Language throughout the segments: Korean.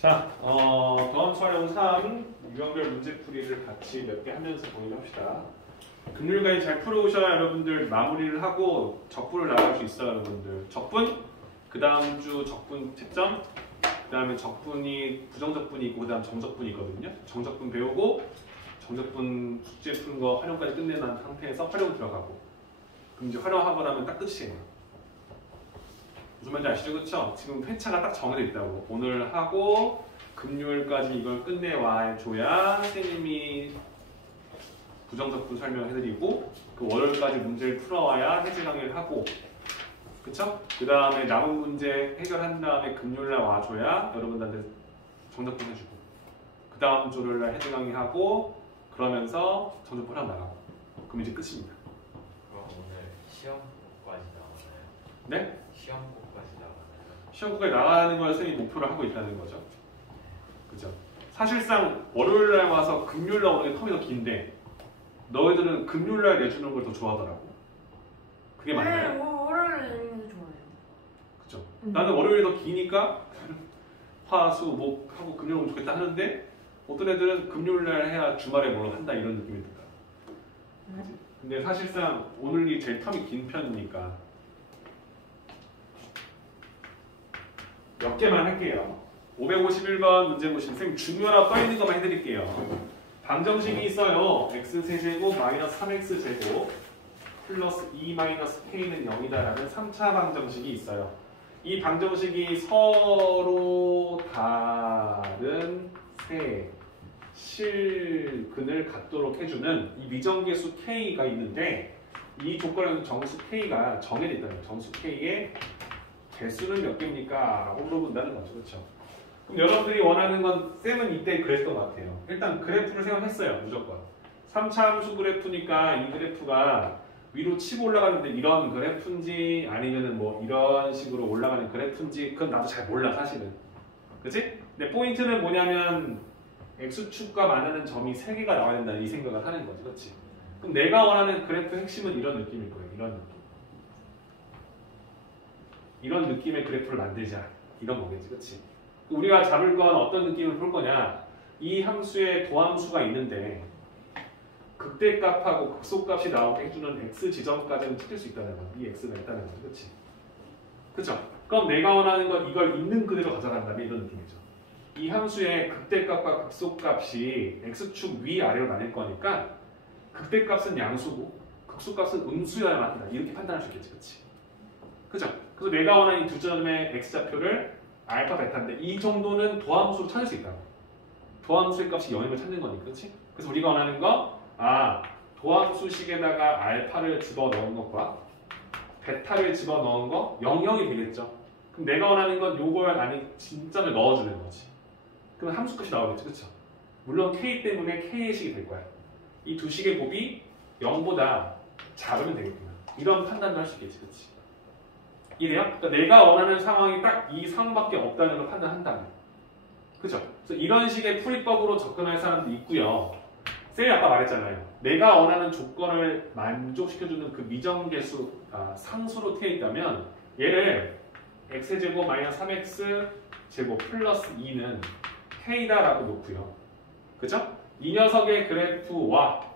자, 더한 촬영 3 유형별 문제풀이를 같이 몇 개 하면서 공유합시다. 금요일까지 잘 풀어오셔야 여러분들 마무리를 하고 적분을 나갈 수 있어요, 여러분들. 적분, 그 다음 주 적분 채점, 그 다음에 적분이 부정적분이 있고 그 다음 정적분이 있거든요. 정적분 배우고 정적분 숙제 푸는 거 활용까지 끝내는 상태에서 활용 들어가고, 그럼 이제 활용하고 나면 딱 끝이에요. 무슨 말인지 아시죠? 그쵸? 지금 회차가 딱 정해져 있다고. 오늘 하고 금요일까지 이걸 끝내와줘야 선생님이 부정적분 설명해드리고, 그 월요일까지 문제를 풀어와야 해제 강의를 하고, 그쵸? 그 다음에 남은 문제 해결한 다음에 금요일날 와줘야 여러분들한테 정적분 해주고, 그 다음 주일날 해제 강의하고, 그러면서 정적분 하나 나가고, 그럼 이제 끝입니다. 그럼 오늘 시험까지 나오나요? 네? 시험까지 나오나요? 시험국에 나가는 걸 선생님이 목표로 하고 있다는 거죠. 그죠? 사실상 월요일날 와서 금요일날 오는 게 텀이 더 긴데 너희들은 금요일날 내주는 걸 더 좋아하더라고. 그게 맞나요? 네, 월요일에 내는 게 좋아요. 그죠? 나는 월요일이 더 기니까 화, 수, 목 하고 금요일 오면 좋겠다 하는데 어떤 애들은 금요일날 해야 주말에 뭘 한다 이런 느낌이 들까. 근데 사실상 오늘이 제일 텀이 긴 편이니까 몇 개만 할게요. 551번 문제 보시면 선생님 중요하다 떠있는 것만 해드릴게요. 방정식이 있어요. x세제곱 마이너스 3x제곱 플러스 2 마이너스 k는 0이다라는 3차 방정식이 있어요. 이 방정식이 서로 다른 세 실근을 갖도록 해주는 이 미정계수 k가 있는데, 이 조건에는 정수 k가 정해져 있다는 거예요. 정수 k의 개수는 몇 개입니까? 라고 물어본다는 거죠. 그렇죠? 그럼 여러분들이 원하는 건 쌤은 이때 그랬던 것 같아요. 일단 그래프를 생각했어요. 무조건. 3차 함수 그래프니까 이 그래프가 위로 치고 올라가는데 이런 그래프인지 아니면은 뭐 이런 식으로 올라가는 그래프인지 그건 나도 잘 몰라 사실은. 그치? 근데 포인트는 뭐냐면 x축과 만나는 점이 3개가 나와야 된다는 이 생각을 하는 거지. 그렇지? 그럼 내가 원하는 그래프 핵심은 이런 느낌일 거예요. 이런 느낌. 이런 느낌의 그래프를 만들자. 이런 거겠지. 그치? 우리가 잡을 건 어떤 느낌을 볼 거냐. 이 함수에 도함수가 있는데 극대값하고 극소값이 나오게 해주는 x 지점까지는 찾을 수 있다는 거야. 이 x가 있다는 거지. 그치? 그쵸? 그럼 내가 원하는 건 이걸 있는 그대로 가져간다면 이런 느낌이죠. 이 함수의 극대값과 극소값이 x축 위아래로 나뉠 거니까 극대값은 양수고 극소값은 음수여야만 한다. 이렇게 판단할 수 있겠지. 그치? 그죠? 그래서 내가 원하는 이 두 점의 x좌표를 알파, 베타인데 이 정도는 도함수로 찾을 수 있다. 도함수의 값이 0을 찾는 거니까. 그치? 그래서 우리가 원하는 거, 도함수식에다가 알파를 집어넣은 것과 베타를 집어넣은 거 0,0이 되겠죠. 그럼 내가 원하는 건 요걸 안에 진짜를 넣어주는 거지. 그럼 함수값이 나오겠죠. 그쵸? 물론 k 때문에 k의 식이 될 거야. 이 두 식의 곱이 0보다 작으면 되겠구나. 이런 판단도 할 수 있겠지. 그치? 이래요? 그러니까 내가 원하는 상황이 딱 이 상황밖에 없다는 걸 판단한다면. 그죠? 그래서 이런 식의 풀이법으로 접근할 사람도 있고요. 쌤이 아까 말했잖아요. 내가 원하는 조건을 만족시켜주는 그 미정계수, 상수로 되어 있다면 얘를 x제곱 마이너스 3x 제곱 플러스 2는 k다라고 놓고요. 그죠? 이 녀석의 그래프와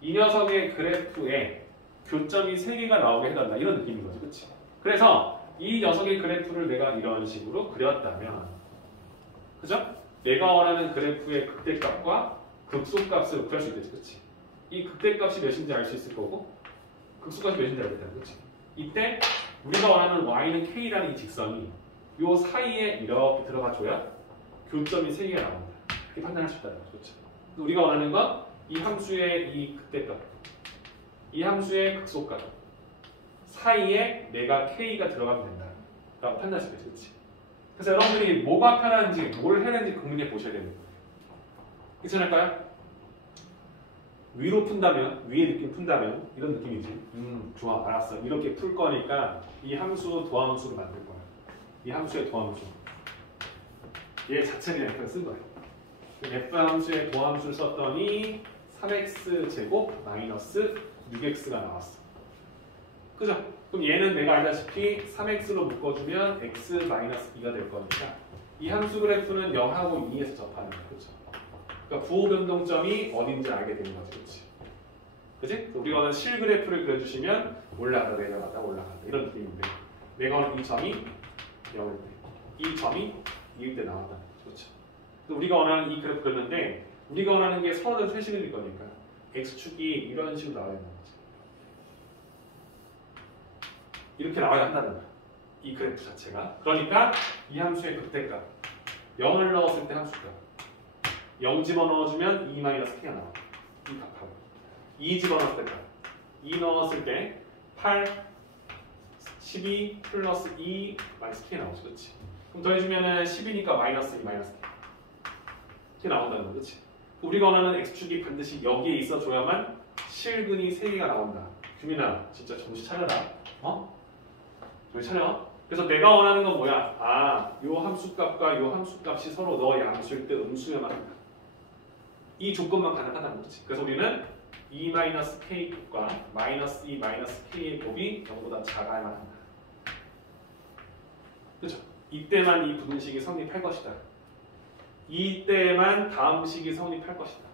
이 녀석의 그래프에 교점이 3개가 나오게 해달라. 이런 느낌인 거죠. 그치? 그래서 이 녀석의 그래프를 내가 이런 식으로 그렸다면, 그죠? 내가 원하는 그래프의 극대값과 극소값을 구할 수 있겠지. 그치? 이 극대값이 몇인지 알 수 있을 거고 극소값이 몇인지 알겠다. 그치? 이때 우리가 원하는 y는 k라는 이 직선이 요 사이에 이렇게 들어가줘야 교점이 3개가 나온다. 이렇게 판단할 수 있다는 거죠. 그치? 우리가 원하는 건 이 함수의 이 극대값, 이 함수의 극소값 사이에 내가 k가 들어가면 된다 라고 판단할 수 있겠지. 그치? 그래서 여러분들이 뭐가 편한지 뭘 해야 되는지 고민해 보셔야 되는 거예요. 괜찮을까요? 위로 푼다면, 위에 느낌 푼다면 이런 느낌이지. 좋아, 알았어. 이렇게 풀 거니까 이 함수 도함수로 만들 거야. 이 함수의 도함수. 얘 자체를 F를 쓴 거예요. F 함수의 도함수를 썼더니 3x 제곱 마이너스 6x가 나왔어. 그죠? 그럼 얘는 내가 알다시피 3x로 묶어주면 x 마이너스 2가 될 거니까 이 함수 그래프는 0하고 2에서 접하는 거야. 그렇죠? 그러니까 부호 변동점이 어딘지 알게 되는 거지. 그렇지? 그치? 우리가 원하는 실 그래프를 그려주시면 올라가다 내려가다 올라가다 이런 느낌인데 내가 원하는 이 점이 0일 때 이 점이 2일 때 나왔다. 그렇죠? 우리가 원하는 이 그래프 그렸는데 우리가 원하는 게 서로 다른 세식일 거니까 x축이 이런 식으로 나와야 되는 거지. 이렇게 나와야 한다는 거야. 이 그래프 자체가. 그러니까 이 함수의 극대값 0을 넣었을 때 함수값 0 집어넣어주면 2-k가 나와. 이 값하고 2 집어넣었을 때 값 2 넣었을 때 8, 12 플러스 2 마이너스 k 나오지. 그렇지? 그럼 더해주면은 10이니까 마이너스 2 마이너스 k 나온다는 거. 그렇지? 우리가 원하는 x축이 반드시 여기에 있어줘야만 실근이 3개가 나온다. 규민아 진짜 정신 차려라. 어? 정신 차려. 그래서 내가 원하는 건 뭐야? 아, 요 함수값과 요 함수값이 서로 너 양수일 때 음수여만 한다. 이 조건만 가능하다는 거지. 그래서 우리는 2-k 곱과 -2-k의 곱이 0보다 작아야만 한다. 그렇죠? 이때만 이 부등식이 성립할 것이다. 이때만 다음 식이 성립할 것이다.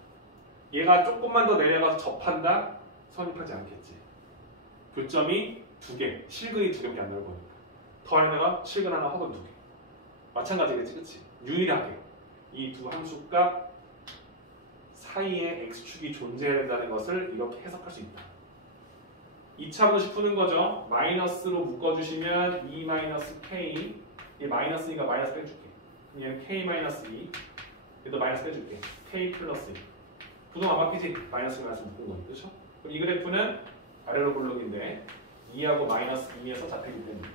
얘가 조금만 더 내려가서 접한다? 성립하지 않겠지. 교점이 2개, 실근이 2개밖에 안 나올 거니까. 더 하나가 실근 하나 혹은 2개. 마찬가지겠지, 그치? 유일하게 이 두 함수값 사이에 x축이 존재해야 된다는 것을 이렇게 해석할 수 있다. 2차 분식 푸는 거죠. 마이너스로 묶어주시면 2-k 이 마이너스니까 마이너스 빼줄게. 얘는 k-2 얘도 마이너스 빼줄게. k 플러스 2 부동 안 바뀌지? 마이너스 묶은 거니. 그렇죠? 그럼 이 그래프는 아래로 볼록인데 2하고 마이너스 2에서 잡히기 때문에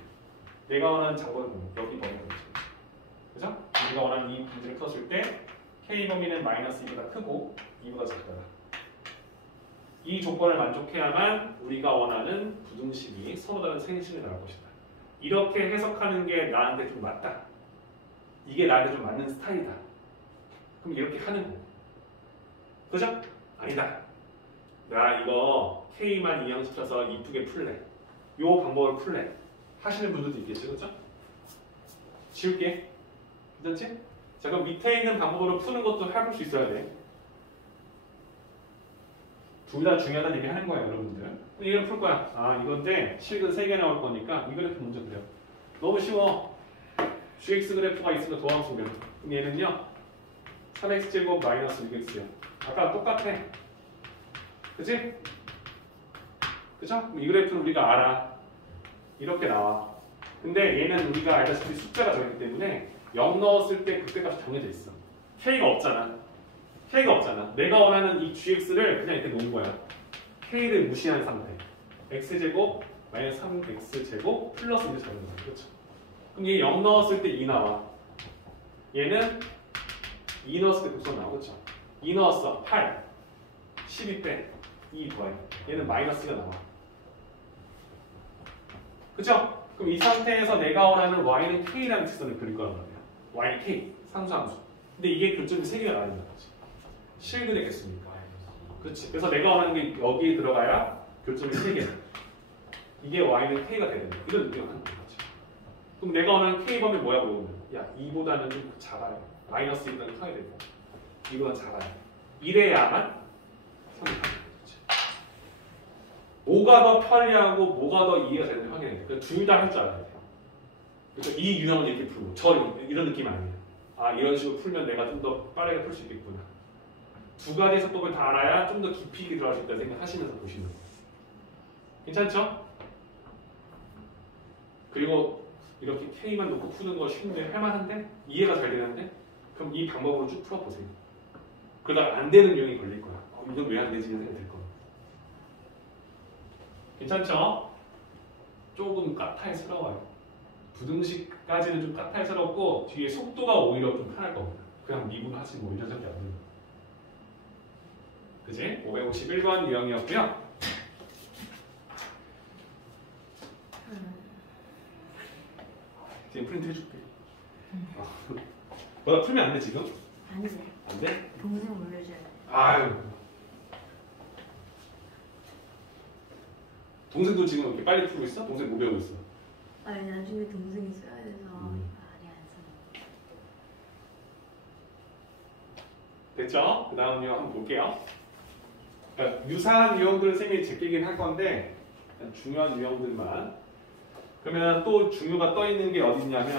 내가 원하는 장본을 여기 범위가 되죠. 그죠? 우리가 원하는 이 문제를 풀었을 때 k 범위는 마이너스 2보다 크고 2보다 작다. 이 조건을 만족해야만 우리가 원하는 부등식이 서로 다른 세식이 나올 것이다. 이렇게 해석하는 게 나한테 좀 맞다. 이게 나한테 좀 맞는 스타일이다. 그럼 이렇게 하는 거. 그죠? 아니다. 나 이거 K만 이항시켜서 이쁘게 풀래. 요 방법을 풀래. 하시는 분들도 있겠지. 그죠? 지울게. 괜찮지? 자, 그럼 밑에 있는 방법으로 푸는 것도 해볼 수 있어야 돼. 둘 다 중요하다는 얘기 하는 거야, 여러분들. 이걸 풀 거야. 아, 이건데 실근 3개 나올 거니까 이 그래프 먼저 그려. 너무 쉬워. gx 그래프가 있으니까 도함수면. 그럼 얘는요. 3x제곱 마이너스 6x요. 아까 똑같아. 그치? 그쵸? 그럼 이 그래프는 우리가 알아. 이렇게 나와. 근데 얘는 우리가 알다시피 숫자가 정했기 때문에 0 넣었을 때 그때까지 정해져 있어. k가 없잖아. k가 없잖아. 내가 원하는 이 gx를 그냥 이렇게 놓은 거야. k를 무시한 상태. x제곱 마이너스 3x제곱 플러스 이제 적는 거야. 그렇죠? 그럼 얘 0 넣었을 때 2 나와. 얘는 2 넣었을 때 곡선 나와. 그렇죠? 2 넣었어. 8. 12 빼. 2 더해. 얘는 마이너스가 나와. 그렇죠? 그럼 이 상태에서 내가 원하는 y는 k라는 직선을 그릴 거란 말이야. y는 k. 상수함수. 근데 이게 교점이 3개가 나와있는 거지. 실근의 개수니까. 그렇지. 그래서 내가 원하는 게 여기에 들어가야 교점이 3개. 이게 y는 k가 되는 거야. 이런 느낌을 하는 거지. 그럼 내가 원하는 k 범위 뭐야 그러면? 야, 2보다는 좀 작아요. 마이너스 2보다는 커야 되고 2보다 작아요. 이래야만 성립하는 거지. 뭐가 더 편리하고 뭐가 더 이해가 되는지 확인해야 돼. 둘 다 할 줄 알아야 돼. 그래서 이 유형을 이렇게 풀고 저 이런 느낌 아니에요. 아, 이런 식으로 풀면 내가 좀 더 빠르게 풀 수 있겠구나. 두 가지 해석법을 다 알아야 좀 더 깊이 있게 들어갈 수 있다는 생각하시면서 보시는 거예요. 괜찮죠? 그리고 이렇게 K만 놓고 푸는 거 쉬운데 할만한데? 이해가 잘 되는데? 그럼 이 방법으로 쭉 풀어보세요. 그러다가 안 되는 유형이 걸릴 거야. 이건 왜 안 되지? 이런 생각이 들 거야. 괜찮죠? 조금 까탈스러워요. 부등식까지는 좀 까탈스럽고 뒤에 속도가 오히려 좀 편할 겁니다. 그냥 미분하지 뭐 이런 생각이 안 들어요. 그지? 551번 유형이었고요. 지금 프린트 해줄게. 나 풀면 안 돼 지금? 안 돼. 안 돼? 동생 올려줘야 돼. 아유. 동생도 지금 이렇게 빨리 풀고 있어? 동생 뭐 배우고 있어? 아니 나중에 동생이 써야 돼서 많이 안 써. 됐죠? 그 다음 유형 한번 볼게요. 그러니까 유사한 유형들을 쌤이 제끼긴 할 건데 중요한 유형들만. 그러면 또 중요가 떠 있는 게 어디 있냐면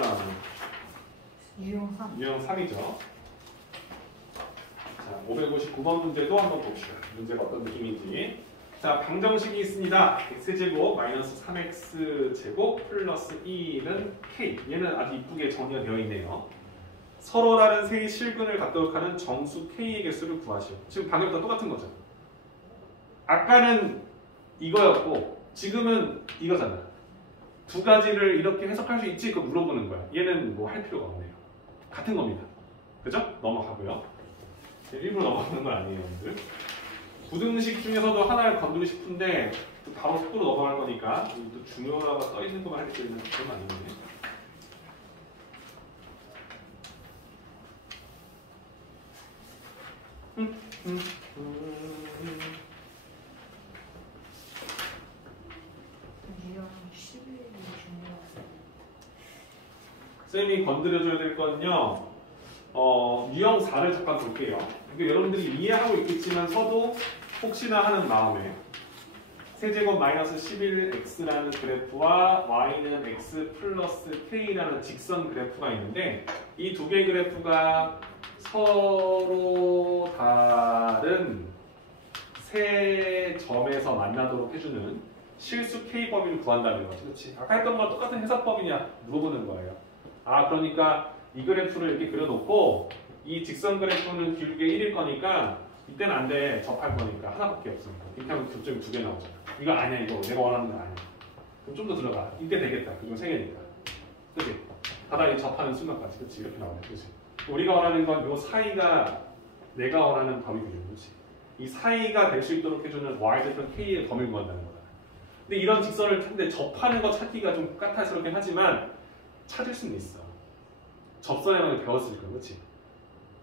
유형 3. 유형 3이죠. 자, 559번 문제도 한번 봅시다. 문제가 어떤 느낌인지. 자, 방정식이 있습니다. x제곱 마이너스 3x제곱 플러스 2는 k. 얘는 아주 이쁘게 정리가 되어 있네요. 서로 다른 세의 실근을 갖도록 하는 정수 k의 개수를 구하시오. 지금 방금부터 똑같은 거죠. 아까는 이거였고 지금은 이거잖아. 두 가지를 이렇게 해석할 수 있지? 그거 물어보는 거야. 얘는 뭐 할 필요가 없네요. 같은 겁니다. 그죠? 넘어가고요. 일부러 넘어가는 건 아니에요, 여러분들. 부등식 중에서도 하나를 건드리고 싶은데 바로 속도로 넘어갈 거니까 또 중요하가 떠 있는 것만 할 수 있는 그건 아니네. 유형 11이 중요해요. 쌤이 건드려줘야 될 거는요. 유형 4를 잠깐 볼게요. 그러니까 여러분들이 이해하고 있겠지만서도 혹시나 하는 마음에 세제곱 마이너스 11x라는 그래프와 y는 x 플러스 k라는 직선 그래프가 있는데 이 두 개의 그래프가 서로 다른 세 점에서 만나도록 해주는 실수 k 범위를 구한다는 거지. 그렇지? 아까 했던 거랑 똑같은 해석법이냐 물어보는 거예요. 아, 그러니까 이 그래프를 이렇게 그려놓고 이 직선 그래프는 기울기 1일 거니까 이때는 안 돼. 접할 거니까 하나밖에 없습니다. 이렇게 하면 교점이 2개 나오잖아. 이거 아니야. 이거 내가 원하는 거 아니야. 그럼 좀 더 들어가. 이때 되겠다. 그중 3개니까. 그치? 바닥에 접하는 순간까지. 그치? 이렇게 나오네. 그치? 우리가 원하는 건 이 사이가 내가 원하는 범위 기준. 그치? 이 사이가 될 수 있도록 해주는 y좌표 k의 범위를 구한다는 거다. 근데 이런 직선을 찾는데 접하는 거 찾기가 좀 까탈스럽긴 하지만 찾을 수는 있어. 접선에만 배웠을 거야. 그치?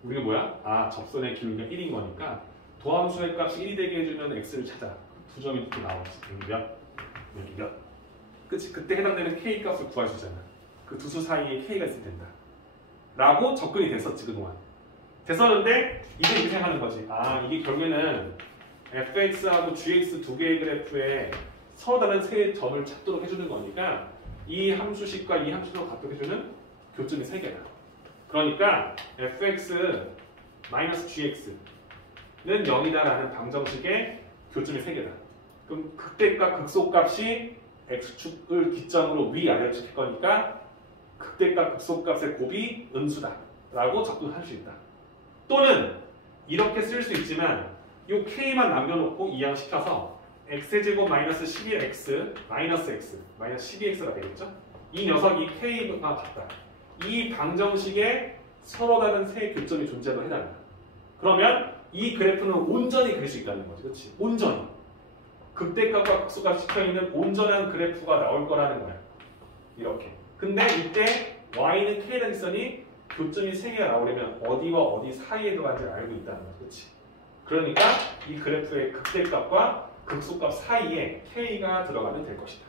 우리가 뭐야? 아, 접선의 기울기가 1인 거니까 도함수의 값이 1이 되게 해주면 x를 찾아. 두 점이 이렇게 나오지. 여기 몇? 여기 몇? 그치? 그때 해당되는 k 값을 구할 수 있잖아. 그 두 수 사이에 k가 있을 텐다. 라고 접근이 됐었지, 그동안. 됐었는데 이제 이렇게 생각하는 거지. 아, 이게 결국에는 fx하고 gx 두 개의 그래프에 서로 다른 세 점을 찾도록 해주는 거니까 이 함수식과 이 함수식을 갖도록 해주는 교점이 3개다. 그러니까 fx 마이너스 gx는 0이다라는 방정식의 교점이 3개다. 그럼 극대값 극소값이 x축을 기점으로 위아래로 시킬 거니까 극대값 극소값의 곱이 음수다 라고 접근할 수 있다. 또는 이렇게 쓸 수 있지만 이 k만 남겨놓고 이항시켜서 x제곱 마이너스 11x 마이너스 x 마이너스 12x가 되겠죠? 이 녀석이 k가 같다. 이 방정식에 서로 다른 세 교점이 존재로 해달라. 그러면 이 그래프는 온전히 그릴 수 있다는 거지. 그렇지? 온전히. 극대값과 극소값이 시켜있는 온전한 그래프가 나올 거라는 거야. 이렇게. 근데 이때 y는 k라는 직선이 교점이 3개가 나오려면 어디와 어디 사이에 들어간지를 알고 있다는 거지. 그렇지? 그러니까 이 그래프의 극대값과 극소값 사이에 k가 들어가면 될 것이다.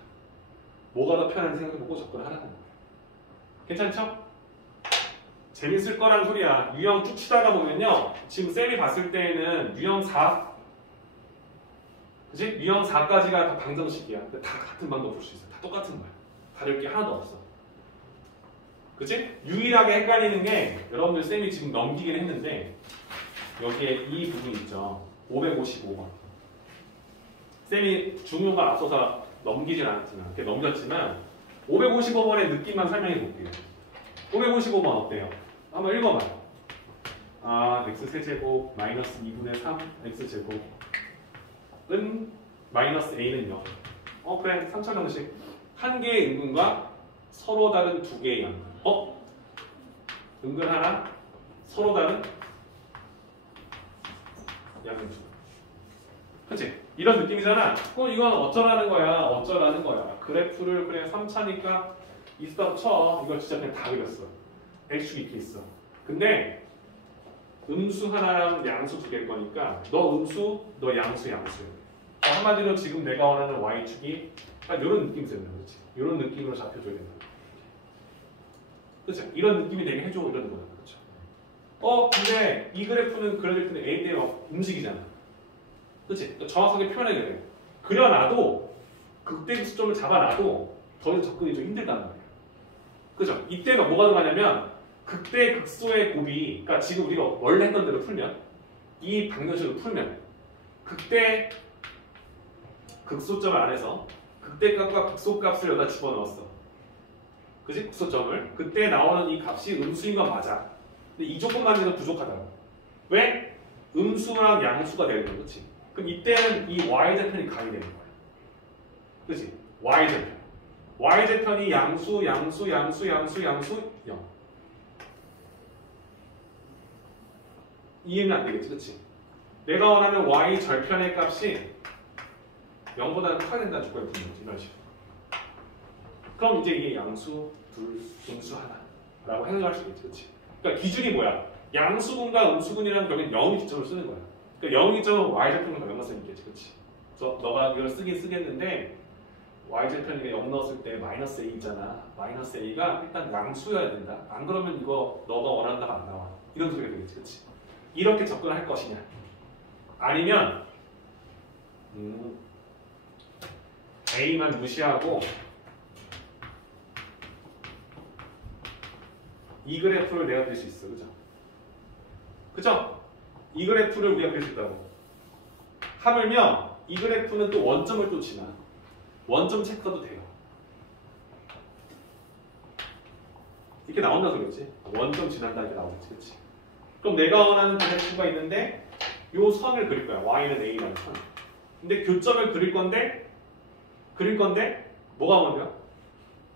뭐가 더 편한지 생각해보고 접근을 하라는 거야. 괜찮죠? 재밌을 거란 소리야. 유형 쭉 치다가 보면요. 지금 쌤이 봤을 때는 유형 4 그치? 유형 4까지가 다 방정식이야. 근데 다 같은 방법 볼 수 있어. 다 똑같은 거야. 다를 게 하나도 없어. 그치? 유일하게 헷갈리는 게 여러분들 쌤이 지금 넘기긴 했는데 여기에 이 부분 있죠. 555번. 쌤이 중요가 앞서서 넘기진 않았지만 이렇게 넘겼지만 555번의 느낌만 설명해 볼게요. 555번 어때요? 한번 읽어봐요. 아, x세제곱 마이너스 2분의 3 x제곱은 마이너스 a는요. 그래. 3차 방식. 한 개의 음근과 서로 다른 두 개의 양근. 음근 하나, 서로 다른 양근 두. 그치? 이런 느낌이잖아. 이건 어쩌라는 거야? 어쩌라는 거야? 그래프를 그냥 3차니까 이스타로 쳐. 이걸 진짜 그냥 다 그렸어. x축이 이렇게 있어. 근데 음수 하나랑 양수 두 개일 거니까 너 음수, 너 양수. 한마디로 지금 내가 원하는 y축이 딱 이런 느낌이 되는 거지. 이런 느낌으로 잡혀줘야 된다. 그렇죠? 이런 느낌이 되게 해줘 이러는 거야. 그렇죠? 근데 이 그래프는 그려질 텐데 A 때문에 움직이잖아. 그치? 정확하게 표현해야 돼. 그려놔도 극대 수점을 잡아놔도 더 이상 접근이 좀 힘들다는 말이야. 그죠? 이때가 뭐가 들어가냐면 극대 극소의 곱이, 그러니까 지금 우리가 원래 했던 대로 풀면 이 방정식으로 풀면 극대 극소점을 안에서 극대값과 극소값을 여기다 집어넣었어. 그치? 극소점을. 그때 나오는 이 값이 음수인 건 맞아. 근데 이 조건만 해도 부족하다고. 왜? 음수랑 양수가 되는 거야. 그치? 그럼 이때는 이 y좌편이 가이 되는 거야. 그치? y좌편. y좌편이 양수 0. 이해는 안 되겠지, 그치? 내가 원하는 y 절편의 값이 0보다 커야 된다는 조건이 붙는 거지, 이런 식으로. 그럼 이제 이게 양수, 둘, 음수 하나라고 해석할 수 있겠지, 그치? 그러니까 기준이 뭐야? 양수분과 음수분이라는 경우는 0의 기점을 쓰는 거야. 그러니까 0의 기점은 y절편과 0 넣었으면 있겠지, 그치? 그래서 너가 이걸 쓰긴 쓰겠는데 y절편이가 0 넣었을 때 마이너스 a 있잖아. 마이너스 a가 일단 양수여야 된다. 안 그러면 이거 너가 원하는 답 안 나와. 이런 소리가 되겠지, 그치? 이렇게 접근할 것이냐? 아니면 A만 무시하고 이 그래프를 내가 그릴 수 있어, 그죠? 그죠? 이 그래프를 우리가 그릴 수 있다고. 하물며 이 그래프는 또 원점을 또 지나. 원점 체크도 돼요. 이렇게 나온다 소리였지? 원점 지난다 이렇게 나오겠지, 그치? 그럼 내가 원하는 그래프가 있는데 요 선을 그릴 거야. y는 a라는 선. 근데 교점을 그릴 건데 뭐가 먼저?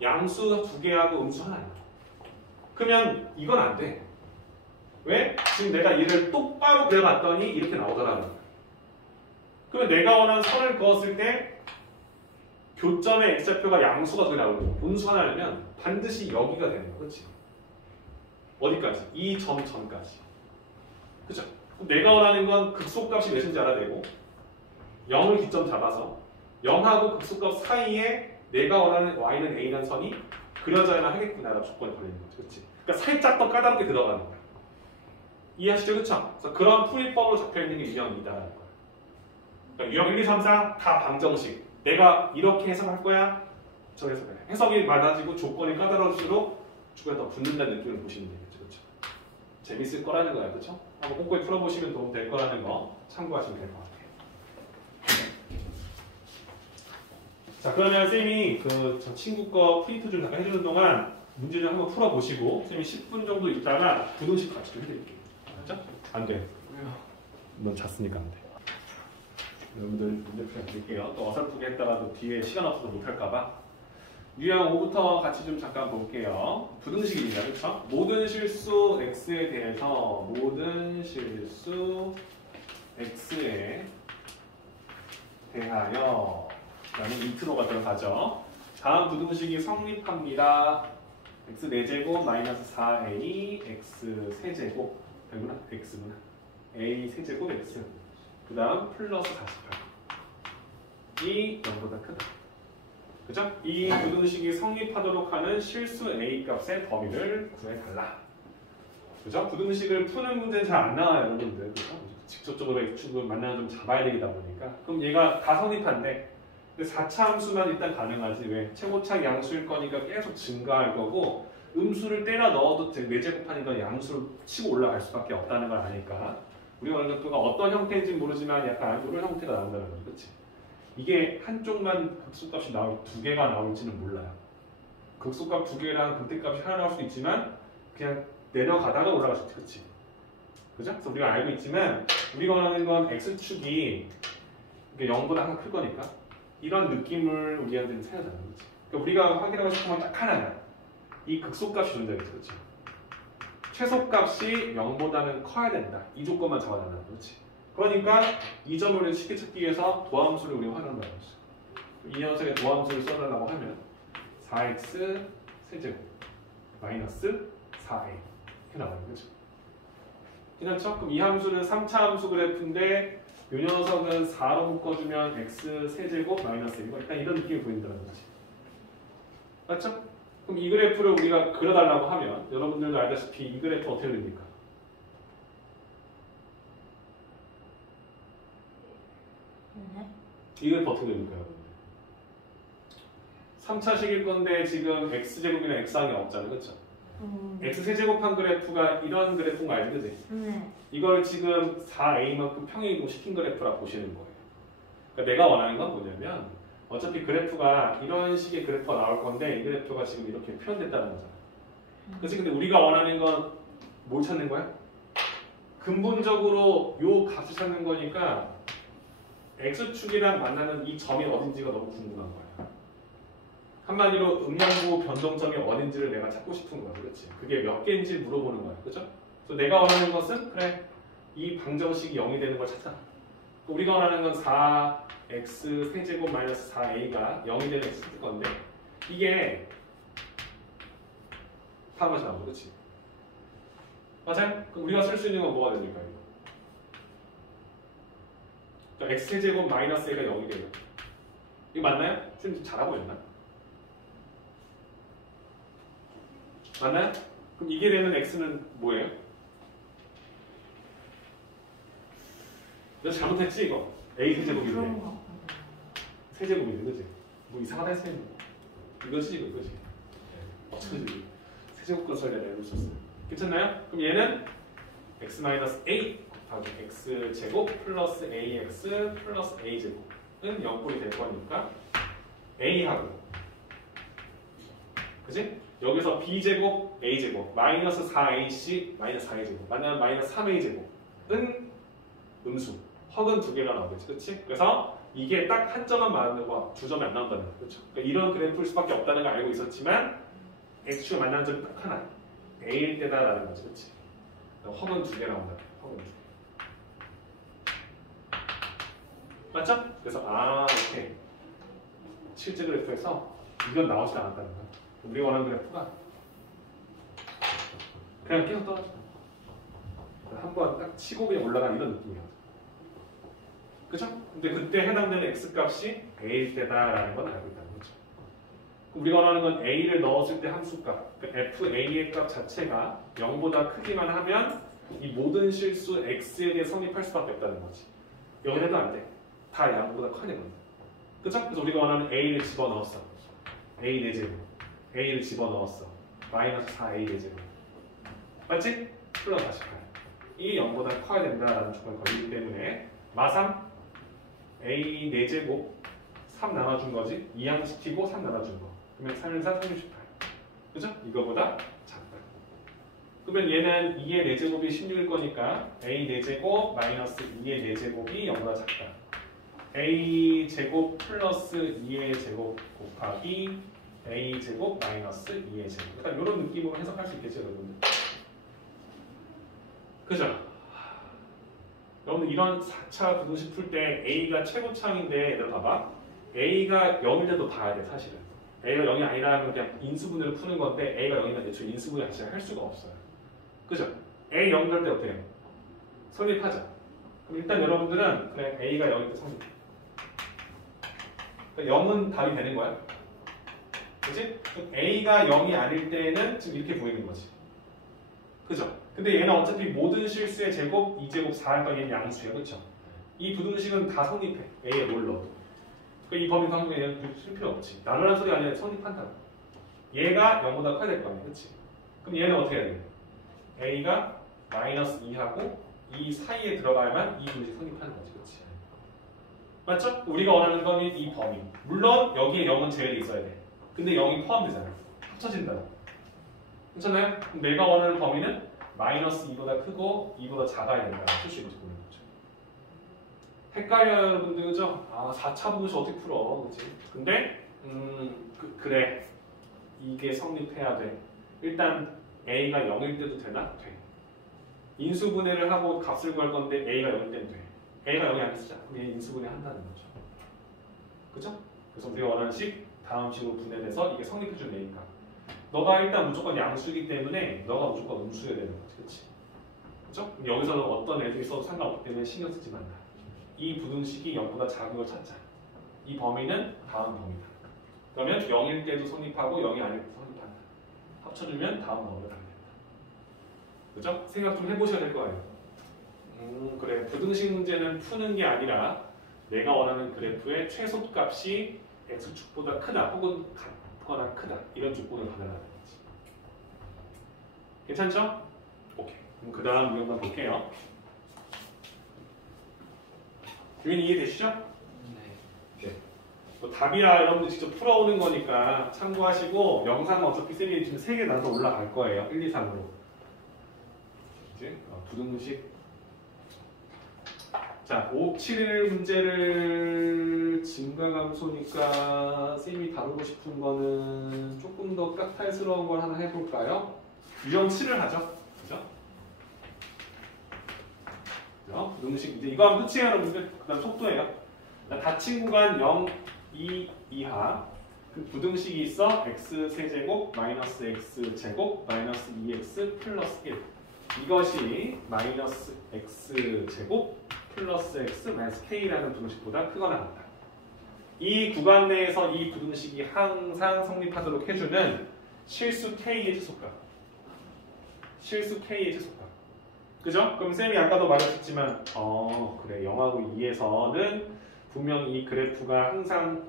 양수 두 개하고 음수 하나야. 그러면 이건 안 돼. 왜? 지금 내가 얘를 똑바로 그려봤더니 이렇게 나오더라는 거야. 그러면 내가 원하는 선을 그었을 때 교점의 x좌표가 양수가 두 개 나오고 음수 하나라면 반드시 여기가 되는 거야. 그렇지? 어디까지? 이 점 전까지. 그죠? 내가 원하는 건 극소값이 몇인지 알아야 되고 0을 기점 잡아서 0하고 극소값 사이에 내가 원하는 y는 a라는 선이 그려져야만 하겠구나라는 조건이 걸리는 거죠. 그렇지? 그러니까 살짝 더 까다롭게 들어가는 거야. 이해하시죠? 그렇죠? 그래서 그런 풀이법으로 적혀있는 게 유형 2다라는 거야. 그러니까 유형 1, 2, 3, 4 다 방정식. 내가 이렇게 해석할 거야? 저 해석해. 해석이 많아지고 조건이 까다로울수록 주변에 더 붙는다는 느낌을 보시면 되겠죠. 그렇죠? 재밌을 거라는 거야. 그렇죠? 한번 꼼꼼히 풀어보시면 도움 될 거라는 거 참고하시면 될 것 같아요. 자, 그러면 쌤이 저 친구 거 프린트 좀 잠깐 해주는 동안 문제 좀 한번 풀어보시고 쌤이 10분 정도 있다가 부등식 같이 좀 해드릴게요. 알았죠? 안 돼. 넌 잤으니까 안 돼. 여러분들 문제 풀어드릴게요. 또 어설프게 했다가도 뒤에 시간 없어서 못할까봐. 유형 5부터 같이 좀 잠깐 볼게요. 부등식입니다. 그렇죠? 모든 실수 x에 대해서 모든 실수 x에 대하여 라는 인트로가 들어가죠. 다음 부등식이 성립합니다. x 4제곱 마이너스 4a x 세제곱 되구나? x구나. a 세제곱 x 그 다음 플러스 48 이 0보다 크다. 그죠? 이 부등식이 성립하도록 하는 실수 a 값의 범위를 구해달라. 그죠? 부등식을 푸는 문제는 잘 안 나와요, 여러분들. 그죠? 직접적으로 x축을 만나면 좀 잡아야 되다 보니까. 그럼 얘가 다 성립한데, 근데 4차 함수만 일단 가능하지. 왜? 최고차 양수일 거니까 계속 증가할 거고, 음수를 때려 넣어도 4제곱하니까 양수를 치고 올라갈 수밖에 없다는 걸 아니까. 우리가 원하는 것도가 어떤 형태인지 모르지만 약간 이런 형태가 나온다는 거지. 그치? 이게 한쪽만 극소값이 두 개가 나올지는 몰라요. 극소값 두 개랑 극대값이 하나 나올 수도 있지만 그냥 내려가다가 올라갈 수 있지. 그치? 그죠? 그래서 우리가 알고 있지만 우리가 원하는 건 x축이 0보다 항상 클 거니까 이런 느낌을 우리한테는 생각하는 거지. 그러니까 우리가 확인하고 싶은 건 딱 하나야. 이 극소값이 존재하겠지. 그치? 최소값이 0보다는 커야 된다. 이 조건만 잡아달라는 거지. 그러니까 이 점을 쉽게 찾기 위해서 도함수를 우리가 활용한다는 거죠. 이 녀석의 도함수를 써달라고 하면 4x 세제곱 마이너스 4a 이렇게 나오는 거죠. 괜찮죠? 그럼 이 함수는 3차 함수 그래프인데 이 녀석은 4로 묶어주면 x 세제곱 마이너스 1 일단 이런 느낌이 보인다는 거지. 맞죠? 그럼 이 그래프를 우리가 그려달라고 하면 여러분들도 알다시피 이 그래프 어떻게 그립니까? 이걸 어떻게 됩니까? 3차식일 건데 지금 x제곱이나 x항이 없잖아요. 그렇죠? x세제곱한 그래프가 이런 그래프인 거 알지? 그치? 네. 이걸 지금 4a만큼 평행이동 시킨 그래프라 보시는 거예요. 그러니까 내가 원하는 건 뭐냐면 어차피 그래프가 이런 식의 그래프가 나올 건데 이 그래프가 지금 이렇게 표현됐다는 거잖아. 그치? 근데 우리가 원하는 건 뭘 찾는 거야? 근본적으로 요 값을 찾는 거니까 x축이랑 만나는 이 점이 어딘지가 너무 궁금한 거야. 한마디로 음량부 변동점이 어딘지를 내가 찾고 싶은 거야. 그렇지? 그게 몇 개인지 물어보는 거야. 그렇죠? 그래서 내가 원하는 것은 그래 이 방정식이 0이 되는 걸 찾자. 우리가 원하는 건 4x 세제곱 마이너스 4a가 0이 되는 x 찾을 건데 이게 다음까지 나오죠. 그렇지? 맞아요? 그럼 우리가 쓸 수 있는 건 뭐가 됩니까? 이거? x 세제곱 마이너스 a가 0이 돼요. 이거 맞나요? 좀 잘하고 있나? 맞나요? 그럼 이게 되는 x는 뭐예요? 너 잘못했지 이거? a 세제곱인데 그런 거. 세제곱인데 그지? 뭐 이상하다 했어요. 이거지 이거지. 어쩌지? 세제곱과 설계를 해볼 수 있어요. 괜찮나요? 그럼 얘는 x-a 곱하기 x제곱 플러스 ax 플러스 a제곱은 0꼴이 될 거니까 a하고 그지? 여기서 b제곱 a제곱 마이너스 4ac 마이너스 4a제곱 만나면 마이너스 3a제곱은 음수 허근 두 개가 나오겠지. 그치? 그래서 이게 딱 한 점만 맞는 거 두 점이 안 나온다는 거 그렇죠? 그러니까 이런 그래프일 수밖에 없다는 걸 알고 있었지만 x축을 만나는 점이 딱 하나 a일 때다라는 거지. 그치? 허근 두 개 나온다. 허근 두 개. 맞죠? 그래서 이렇게 실제 그래프에서 이건 나오지 않았다는 거야. 우리가 원하는 그래프가 그냥 계속 떨어져. 한번 딱 치고 그냥 올라가는 이런 느낌이야. 그죠? 근데 그때 해당되는 x값이 a일 때다라는 건 알고 있다는 거죠. 우리가 원하는 건 a를 넣었을 때 함수값, 그 fa의 값 자체가 0보다 크기만 하면 이 모든 실수 x에 대해 성립할 수밖에 없다는 거지. 0을 해도 안 돼. 다 양보다 커야 되거든. 그쵸? 그래서 우리가 원하는 a를 집어넣었어. a 4제곱. a를 집어넣었어. 마이너스 4a 4제곱. 맞지? 플러스 48. 이 0보다 커야 된다라는 조건이 걸리기 때문에 마삼 a 4제곱 3 나눠준 거지. 2항시키고 3 나눠준 거. 그러면 3, 1, 4, 38. 그죠? 이거보다 작다. 그러면 얘는 2의 4제곱이 16일 거니까 a 4제곱 마이너스 2의 4제곱이 0보다 작다. a 제곱 플러스 2의 제곱 곱하기 a 제곱 마이너스 2의 제곱. 그러니까 이런 느낌으로 해석할 수 있겠죠, 여러분들. 그죠? 여러분들 이런 4차 부등식 풀 때 a가 최고차항인데 얘들 봐봐. a가 0일 때도 봐야 돼, 사실은. a가 0이 아니라 그냥 인수분해를 푸는 건데 a가 0이면 애초에 인수분해 자체를 할 수가 없어요. 그죠? a 0 갈 때 어때요? 성립하자. 그럼 일단 여러분들은 그냥 a가 0일 때 성립. 그러니까 0은 답이 되는 거야. 그치? 그럼 a가 0이 아닐 때는 지금 이렇게 보이는 거지. 그죠? 근데 얘는 어차피 모든 실수의 제곱 2제곱 4니까 얘는 양수야. 그쵸? 이 부등식은 다 성립해. a에 뭘 넣어도. 그러니까 이 범위 상속에 얘는 쓸 필요 없지. 나누라는 소리 아니라 성립한다고. 얘가 0보다 커야 될 거 아니야. 그치? 그럼 얘는 어떻게 해야 돼? a가 마이너스 2하고 이 사이에 들어가야만 이 부등식 성립하는 거지. 그치? 맞죠? 우리가 원하는 건 이 범위. 물론 여기에 0은 제외돼 있어야 돼. 근데 0이 포함되잖아. 합쳐진다고. 괜찮아요? 그럼 내가 원하는 범위는 마이너스 2보다 크고 2보다 작아야 된다. 쓸 수 있는지 보는 거죠. 헷갈려요, 여러분들. 그죠? 4차 부등식 어떻게 풀어. 그치? 근데, 그래. 이게 성립해야 돼. 일단, a가 0일 때도 되나? 돼. 인수분해를 하고 값을 구할 건데 a가 0일 때는 돼. a가 0이 아니시자. 그럼 얘 인수분해 한다는 거죠. 그죠? 그래서 우리가 원하는 식, 다음 식으로 분해돼서 이게 성립해준 a니까. 너가 일단 무조건 양수이기 때문에 너가 무조건 음수여야 되는 거지. 그치? 그죠? 여기서는 어떤 애들이 써도 상관없기 때문에 신경 쓰지 말라. 이 부등식이 0보다 작은 걸 찾자. 이 범위는 다음 범위다. 그러면 0일 때도 성립하고 0이 아닐 때도 성립한다. 합쳐주면 다음 범위가 답이 된다. 그죠? 생각 좀 해보셔야 될 거 아니에요. 그래. 부등식 문제는 푸는 게 아니라 내가 원하는 그래프의 최소값이 x축보다 크다 혹은 같거나 크다 이런 조건을 받아라는 거지. 괜찮죠? 오케이. 그럼 그 다음 우리 한번 볼게요. 유민 이해되시죠? 네. 뭐 답이야 여러분들 직접 풀어오는 거니까 참고하시고 영상은 어차피 쌤이 지금 3개 나눠서 올라갈 거예요. 1, 2, 3으로. 이제 부등식. 자, 5, 7일 문제를 증가감소니까 쌤이 다루고 싶은 거는 조금 더 까탈스러운 걸 하나 해볼까요? 유형 7을 하죠. 그죠? 부등식 이제 이거 하면 끝이에요 여러분들. 그 다음 속도예요. 닫힌 구간 0, 2 이하 그 부등식이 있어 x세제곱 마이너스 x제곱 마이너스 2x 플러스 1 이것이 마이너스 x제곱 플러스 x 마이너스 k라는 부등식보다 크거나 같다. 이 구간 내에서 이 부등식이 항상 성립하도록 해주는 실수 k의 최소값. 실수 k의 최소값. 그죠? 그럼 쌤이 아까도 말했었지만 그래 0하고 2에서는 분명히 이 그래프가 항상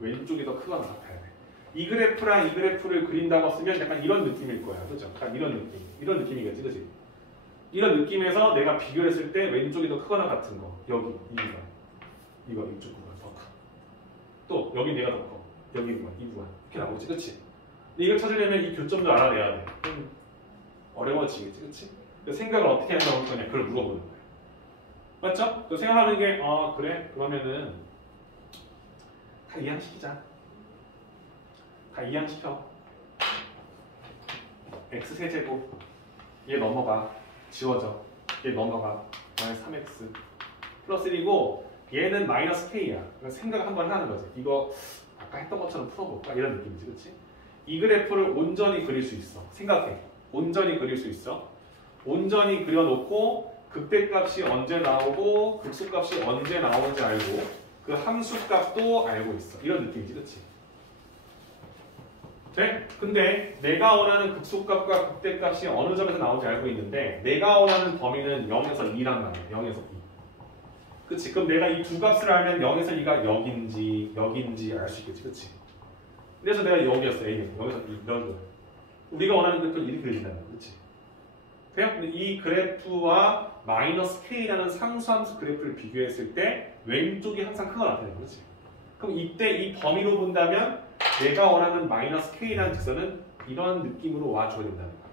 왼쪽이 더 크거나 같아야 돼. 이 그래프랑 이 그래프를 그린다고 쓰면 약간 이런 느낌일 거야. 그죠? 약간 이런 느낌. 이런 느낌이겠지. 그지? 이런 느낌에서 내가 비교했을 때 왼쪽이 더 크거나 같은 거. 여기, 이거 이쪽 구간 더 커. 또 여기 내가 더 커. 여기 구간, 이 구간. 이렇게 나오지. 그치? 근데 이걸 찾으려면 이 교점도 알아내야 돼. 어려워지겠지. 그치? 생각을 어떻게 한다고 할 거냐. 그걸 물어보는 거야. 맞죠? 그 생각하는 게 그래? 그러면은 다 이항시키자. 다 이항시켜. x세제곱 얘 넘어가. 지워져. 얘 넘어가. 마이너스 3x 플러스 1이고 얘는 마이너스 k야. 생각 한번 하는 거지. 이거 아까 했던 것처럼 풀어볼까? 이런 느낌이지. 그치? 이 그래프를 온전히 그릴 수 있어. 생각해. 온전히 그릴 수 있어. 온전히 그려놓고 극대값이 언제 나오고 극소값이 언제 나오는지 알고 그 함수값도 알고 있어. 이런 느낌이지. 그치? 돼? 근데 내가 원하는 극소값과 극대값이 어느 점에서 나오는지 알고 있는데 내가 원하는 범위는 0에서 2란 말이야. 0에서 2. 그치? 그럼 내가 이 두 값을 알면 0에서 2가 여긴지 알 수 있겠지. 그치? 그래서 내가 여기였어. A는. 여기서 2. 이런 거. 우리가 원하는 그래프는 이렇게 그려진다는 거야. 그치? 돼요? 근데 이 그래프와 마이너스 K라는 상수함수 그래프를 비교했을 때 왼쪽이 항상 크거나 같다는 거지. 그럼 이때 이 범위로 본다면 내가 원하는 마이너스 K라는 직선은 이런 느낌으로 와줘야 된다는 거야.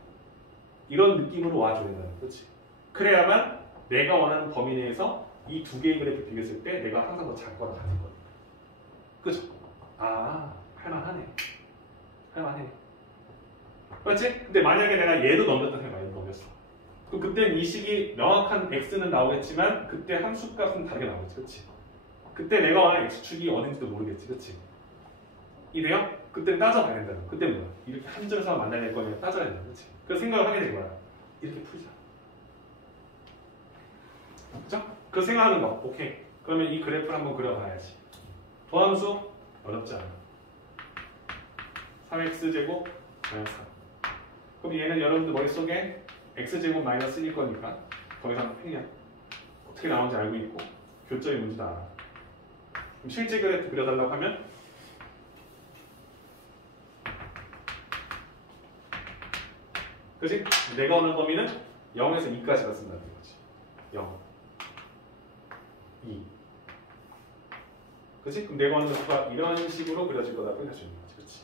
이런 느낌으로 와줘야 된다는 거지. 그래야만 내가 원하는 범위 내에서 이 두 개의 그래프를 비교했을 때 내가 항상 더 작거나 같은 거니까. 그죠? 할만하네. 할만해. 그렇지? 근데 만약에 내가 얘도 넘겼다 생각해. 넘겼어. 그럼 그때는 이 식이 명확한 x는 나오겠지만 그때 함수값은 다르게 나오겠지. 그치? 그때 내가 원하는 x축이 어딘지도 모르겠지. 그치? 이래요? 그때 따져봐야 된다는 거야. 그때 뭐야? 이렇게 한 점에서 만나야 될 거냐 따져야 된다. 그치? 그래서 생각을 하게 된 거야. 이렇게 풀자. 그죠? 그 생각하는 거. 오케이. 그러면 이 그래프를 한번 그려봐야지. 도함수 어렵지 않아. 3x제곱 마이너스 3. 그럼 얘는 여러분들 머릿속에 x제곱 마이너스 1일 거니까 더 이상 그냥 어떻게 나오는지 알고 있고 교점이 뭔지도 알아. 그럼 실제 그래프 그려달라고 하면 그치? 내가 원하는 범위는 0에서 2까지가 쓴다는 거지. 0, 2. 그치? 그럼 내가 원하는 그래프가 이런 식으로 그려질 거다고 해줄 수 있는 거지. 그치?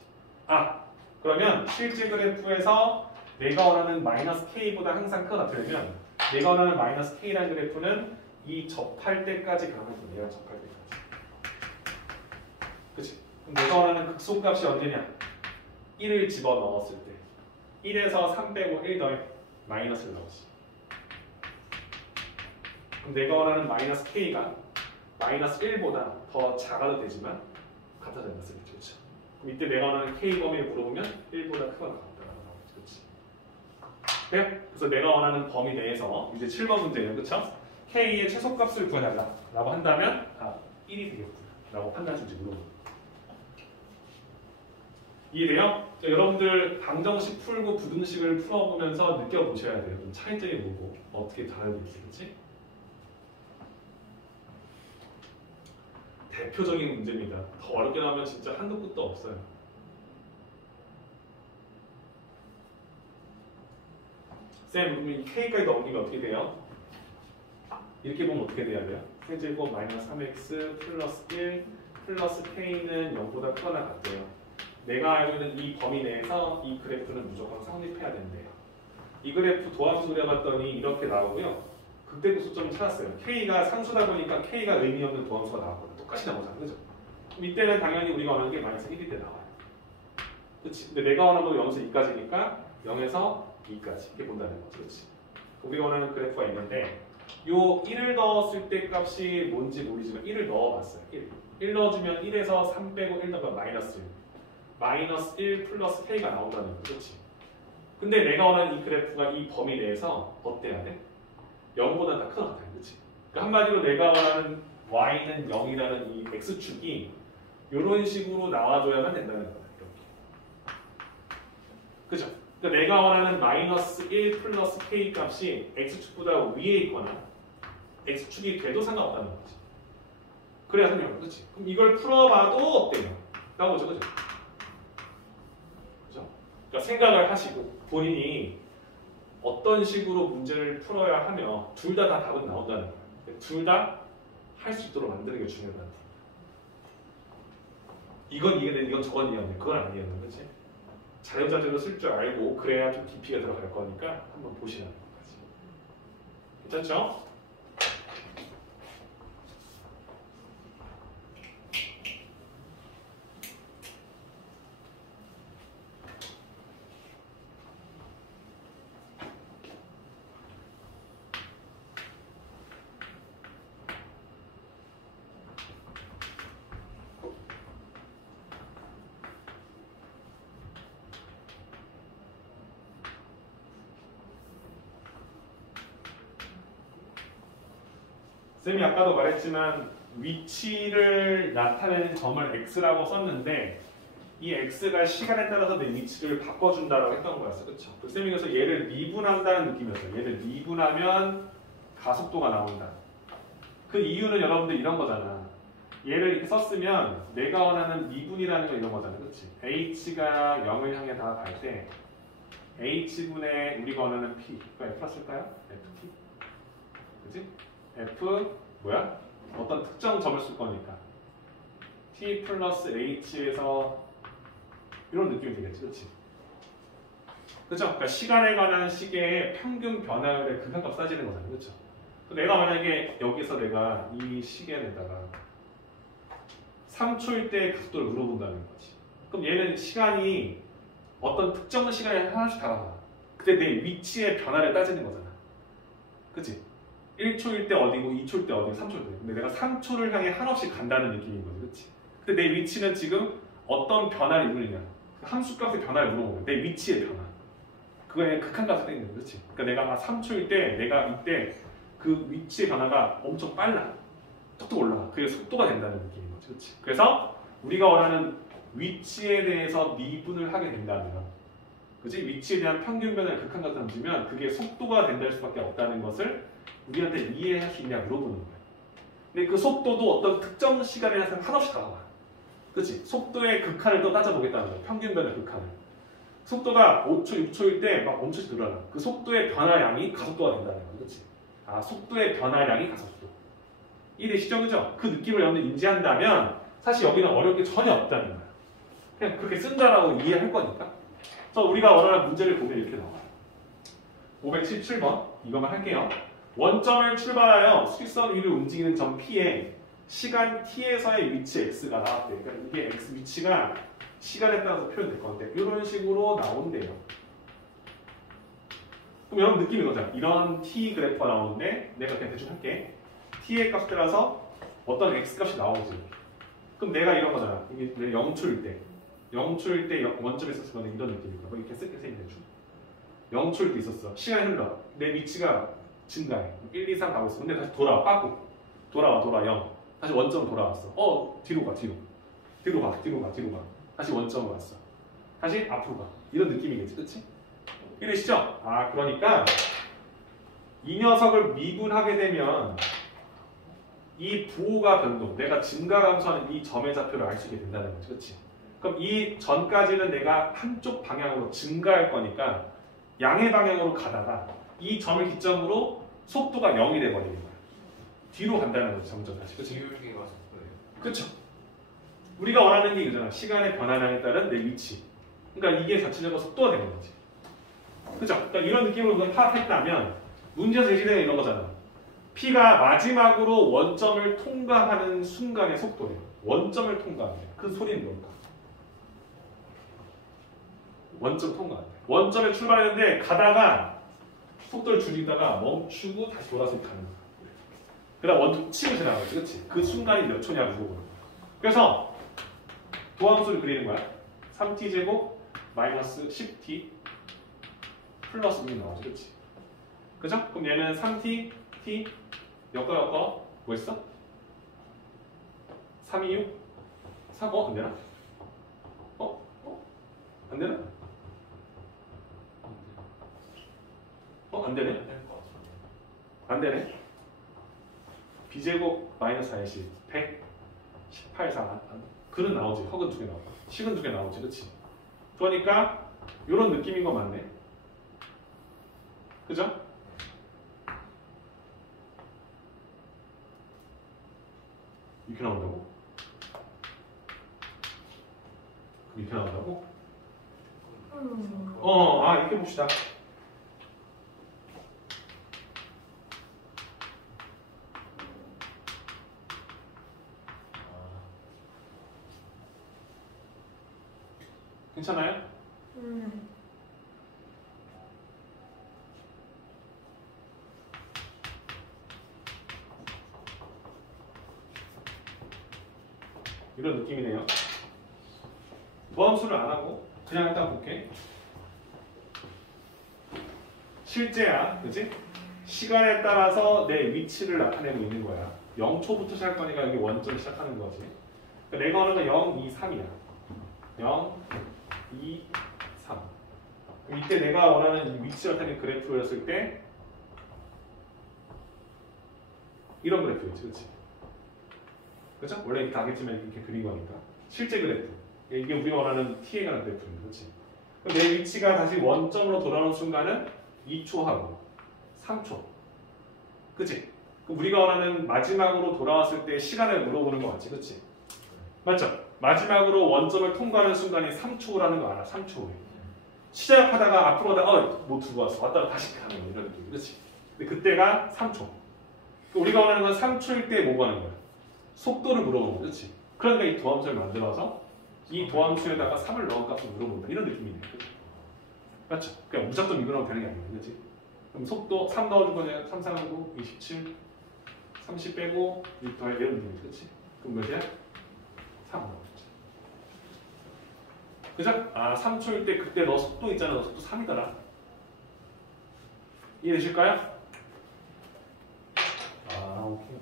그러면 실제 그래프에서 내가 원하는 마이너스 k보다 항상 크거나 같으려면 내가 원하는 마이너스 k라는 그래프는 이 접할 때까지 가면 돼. 얘가 접할 때까지. 그치? 그럼 내가 원하는 극소값이 언제냐? 1을 집어넣었을 때 1에서 3 빼고 1 더해 마이너스를 넣었지. 그럼 내가 원하는 마이너스 k가 마이너스 1보다 더 작아도 되지만 같아도 된다 쓰겠죠. 그치? 그럼 이때 내가 원하는 k 범위를 물어보면 1보다 크거나 같다라고 나오지. 그치? 그래요? 그래서 내가 원하는 범위 내에서 이제 7번 문제는 그쵸? k의 최소값을 구해달라고 한다면 1이 되겠구나 라고 판단할지 물어보는 거예요. 이해돼요? 여러분들 방정식 풀고 부등식을 풀어보면서 느껴보셔야 돼요. 차이점이 뭐고 어떻게 다르고 있을지. 대표적인 문제입니다. 더 어렵게 나오면 진짜 한도 끝도 없어요. 쌤, 그러면 이 K까지 넘기면 어떻게 돼요? 이렇게 보면 어떻게 돼야 돼요? 세제곱 마이너스 3x 플러스 1 플러스 K는 0보다 크거나 같대요. 내가 알고 있는 이 범위 내에서 이 그래프는 무조건 성립해야 된대요. 이 그래프 도함수 그려봤더니 이렇게 나오고요. 극대도 수점을 찾았어요. K가 상수다 보니까 K가 의미 없는 도함수가 나왔거든요. 똑같이 나오잖아요. 그죠? 그럼 이때는 당연히 우리가 원하는 게 마이너스 1일 때 나와요. 그렇지? 근데 내가 원하는 건 0에서 2까지니까 0에서 2까지 이렇게 본다는 거죠. 그렇지? 우리가 원하는 그래프가 있는데 요 1을 넣었을 때 값이 뭔지 모르지만 1을 넣어봤어요. 1 넣어주면 1에서 3 빼고 1 넣으면 마이너스 1. 마이너스 1 플러스 K가 나온다는 거. 그렇지? 근데 내가 원하는 이 그래프가 이 범위 내에서 어때야 돼? 0보다 다 크다. 그렇지? 그러니까 한마디로 내가 원하는 Y는 0이라는 이 X축이 이런 식으로 나와줘야만 된다는 거야. 이렇게. 그죠? 그러니까 내가 원하는 마이너스 1 플러스 K 값이 X축보다 위에 있거나 X축이 돼도 상관없다는 거지. 그래야 설명. 그렇지? 그럼 이걸 풀어봐도 어때요? 나오죠. 그죠? 그죠? 그러니까 생각을 하시고 본인이 어떤 식으로 문제를 풀어야 하며 둘 다 답은 나온다는 거예요. 둘 다 할 수 있도록 만드는 게 중요하다. 이건 이해돼, 이건 저건 이해돼. 그건 안 이해돼. 그렇지? 자유자재로 쓸 줄 알고 그래야 좀 깊이가 들어갈 거니까 한번 보시라는 거지. 괜찮죠? 쌤이 아까도 말했지만 위치를 나타내는 점을 x라고 썼는데 이 x가 시간에 따라서 내 위치를 바꿔준다라고 했던 거였어. 그쵸? 쌤이 그래서 얘를 미분한다는 느낌이었어요. 얘를 미분하면 가속도가 나온다. 그 이유는 여러분들 이런 거잖아. 얘를 이렇게 썼으면 내가 원하는 미분이라는 건 이런 거잖아. 그치? h가 0을 향해 다가갈 때 h분의 우리가 원하는 p 이거 F라 쓸까요? ft 그치? F 뭐야? 어떤 특정 점을 쓸 거니까 T 플러스 H에서 이런 느낌이 되겠지, 그렇지? 그렇죠? 그러니까 시간에 관한 시계의 평균 변화율의 극한값 따지는 거잖아요, 그렇죠? 내가 만약에 여기서 내가 이 시계에다가 3초일 때 가속도를 물어본다는 거지. 그럼 얘는 시간이 어떤 특정 시간에 하나씩 다가가. 그때 내 위치의 변화를 따지는 거잖아, 그렇지? 1초일 때 어디고 2초일 때 어디고 3초일 때 근데 내가 3초를 향해 한없이 간다는 느낌인 거지. 그렇지? 근데 내 위치는 지금 어떤 변화를 이루느냐 함수값의 변화를 물어보는 거야. 내 위치의 변화 그거에 극한값을 떼는 거야. 그렇지? 그러니까 내가 3초일 때 내가 이때 그 위치의 변화가 엄청 빨라 뚝뚝 올라가. 그게 속도가 된다는 느낌인 거지. 그렇지? 그래서 우리가 원하는 위치에 대해서 미분을 하게 된다면 그렇지? 위치에 대한 평균 변화를 극한값을 던지면 그게 속도가 된다는 수밖에 없다는 것을 우리한테 이해할 수 있냐 물어보는 거예요. 근데 그 속도도 어떤 특정 시간에 한없이 다가와. 그렇지? 속도의 극한을 또 따져보겠다는 거예요. 평균 변화 극한을. 속도가 5초, 6초일 때 막 멈춰서 늘어나. 그 속도의 변화량이 가속도가 된다는 거예요. 그렇지? 아, 속도의 변화량이 가속도. 이해되시죠? 그죠? 그 느낌을 여러분들 인지한다면 사실 여기는 어려울 게 전혀 없다는 거예요. 그냥 그렇게 쓴다라고 이해할 거니까. 그래서 우리가 원하는 문제를 보면 이렇게 나와요. 517번 이거만 할게요. 원점을 출발하여 수직선 위를 움직이는 점 P에 시간 T에서의 위치 X가 나왔대요. 그러니까 이게 X 위치가 시간에 따라서 표현될 건데 이런 식으로 나온대요. 그럼 여러분 느낌이 거죠? 이런 T 그래프가 나오는데 내가 그냥 대충 할게. T의 값에 따라서 어떤 X 값이 나오지. 그럼 내가 이런 거잖아. 이게 0초일 때 0초일 때 원점에 있었을 건데 이런 느낌이고 이렇게 쓸게 대충 0초일 때 있었어. 시간이 흘러. 내 위치가 증가해. 1, 2, 3 가고 있어. 근데 다시 돌아와. 빠꾸. 돌아 0. 다시 원점 돌아왔어. 뒤로 가. 뒤로 가. 다시 원점으로 왔어. 다시 앞으로 가. 이런 느낌이겠지. 그치? 이해되시죠? 그러니까 이 녀석을 미분하게 되면 이 부호가 변동, 내가 증가 감소하는 이 점의 좌표를 알 수 있게 된다는 거지, 그렇지? 그럼 이 전까지는 내가 한쪽 방향으로 증가할 거니까 양의 방향으로 가다가 이 점을 기점으로 속도가 0이 돼버리는 거야. 뒤로 간다는 거지, 점점까지, 그렇지? 기울기가 속도예요. 그렇죠. 우리가 원하는 게 이거잖아. 시간의 변화량에 따른 내 위치. 그러니까 이게 자체적으로 속도가 되는 거지. 그죠? 그러니까 이런 느낌으로 그걸 파악했다면 문제에서 제시되는 이런 거잖아. P가 마지막으로 원점을 통과하는 순간의 속도래요. 원점을 통과하는 그 소리는 뭘까? 원점 통과. 원점에 출발했는데 가다가 속도를 줄이다가 멈추고 다시 돌아서 가는 거야. 그다음 원점 치고 지나가지, 그렇지? 그 순간이 몇 초냐고 물어보는 거야. 그래서 도함수를 그리는 거야. 3t 제곱 마이너스 10t 플러스 6이 나오지, 그렇지? 그죠? 그럼 얘는 3t, t 엮어 뭐 있어? 3, 2, 6? 3, 안 되나? 안 되나? 안 되네? 안될것 같은데. 안 되네? b제곱 마이너스 40, 100, 18, 4. 글은 나오지. 헉은 2개 나오고. 식은 2개 나오지. 그렇지? 그러니까 이런 느낌인 거 맞네. 그죠? 이렇게 나온다고? 이렇게 나온다고? 이렇게 봅시다. 괜찮아요? 이런 느낌이네요. 도함수를 안 하고 그냥 일단 볼게. 실제야, 그지? 시간에 따라서 내 위치를 나타내고 있는 거야. 0초부터 시작할 거니까 여기 원점 시작하는 거지. 그러니까 내가 원하는 건 0, 2, 3이야. 0, 2, 3. 그럼 이때 내가 원하는 이 위치를 나타내는 그래프를 했을 때 이런 그래프겠지, 그렇지? 그렇죠? 원래 이렇게 알겠지만 이렇게 그린 거니까. 실제 그래프. 이게 우리가 원하는 t에 관한 그래프입니다, 그렇지? 그럼 내 위치가 다시 원점으로 돌아오는 순간은 2초하고 3초. 그치? 그럼 우리가 원하는 마지막으로 돌아왔을 때 시간을 물어보는 거 맞지? 그치? 맞죠? 마지막으로 원점을 통과하는 순간이 3초라는 거 알아? 3초 후에. 시작하다가 앞으로 가다가 뭐 두고 왔어. 왔다가 다시 가는 거 이런 느낌. 그렇지? 근데 그때가 3초. 우리가 원하는 건 3초일 때 뭐 하는 거야? 속도를 물어보는 거. 그렇지? 그러니까 이 도함수를 만들어서 이 도함수에다가 3을 넣은 값을 물어본다. 이런 느낌이네. 맞죠? 그냥 무작정 이거라고 되는 게 아니에요. 그렇지? 그럼 속도 3 넣어준 거냐? 3, 4, 9, 27, 30 빼고 6 더해 이런 느낌이지. 그렇지? 그럼 몇이야? 3 넣어줬지. 그죠? 3초일 때 그때 너 속도 있잖아. 너 속도 3이더라. 이해되실까요? 오케이.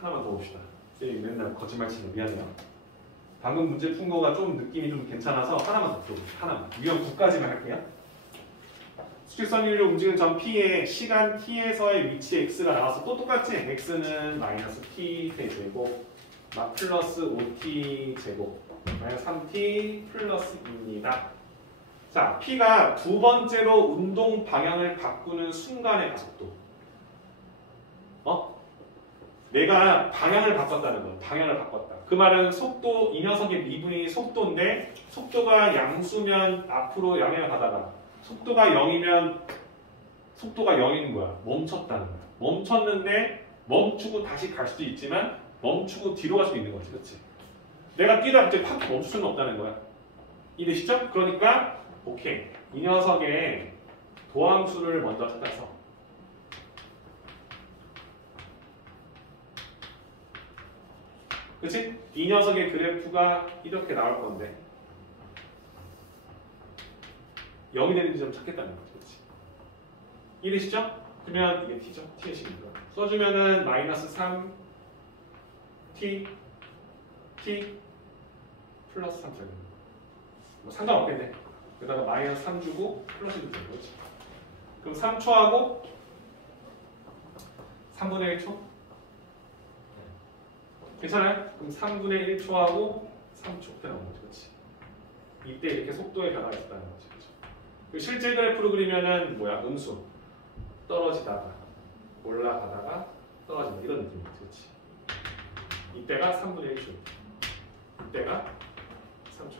하나만 더 봅시다. 맨날 거짓말 치는 미안해요. 방금 문제 푼 거가 좀 느낌이 좀 괜찮아서 하나만 더 풀어볼게요. 하나만. 유형 9까지만 할게요. 수직선율로 움직이는 점 P에 시간 T에서의 위치 X가 나와서 또 똑같지? X는 마이너스 T 제곱 플러스 5T 제곱 마이너스 3T 플러스 2입니다. 자, P가 두 번째로 운동 방향을 바꾸는 순간의 가속도. 내가 방향을 바꿨다는 거야. 방향을 바꿨다. 그 말은 속도, 이 녀석의 미분이 속도인데 속도가 양수면 앞으로 양을 가다가 속도가 0이면 속도가 0인 거야. 멈췄다는 거야. 멈췄는데 멈추고 다시 갈 수도 있지만 멈추고 뒤로 갈 수도 있는 거지. 그렇지? 내가 뛰다 갑자기 팍 멈출 수는 없다는 거야. 이해되시죠? 그러니까 오케이. 이 녀석의 도함수를 먼저 찾아서 그치? 이 녀석의 그래프가 이렇게 나올 건데 0이 되는 지점 찾겠다는 거지. 그치? 이해되시죠? 그러면 이게 t죠? t의 식이죠. 써주면은 마이너스 3 t 플러스 3 써요. 뭐 상관없겠네. 그다가 마이너스 3 주고 플러스 2 주는 거지. 그럼 3초하고 3분의 1초? 괜찮아요? 그럼 3분의 1초하고 3초 이렇게 나오는 거지, 그렇지? 이때 이렇게 속도의 변화가 있다는 거지, 그렇죠? 그리고 실제 그래프로 그리면은 뭐야? 음수 떨어지다가 올라가다가 떨어진다 이런 느낌이지, 그렇지? 이때가 3분의 1초, 이때가 3초.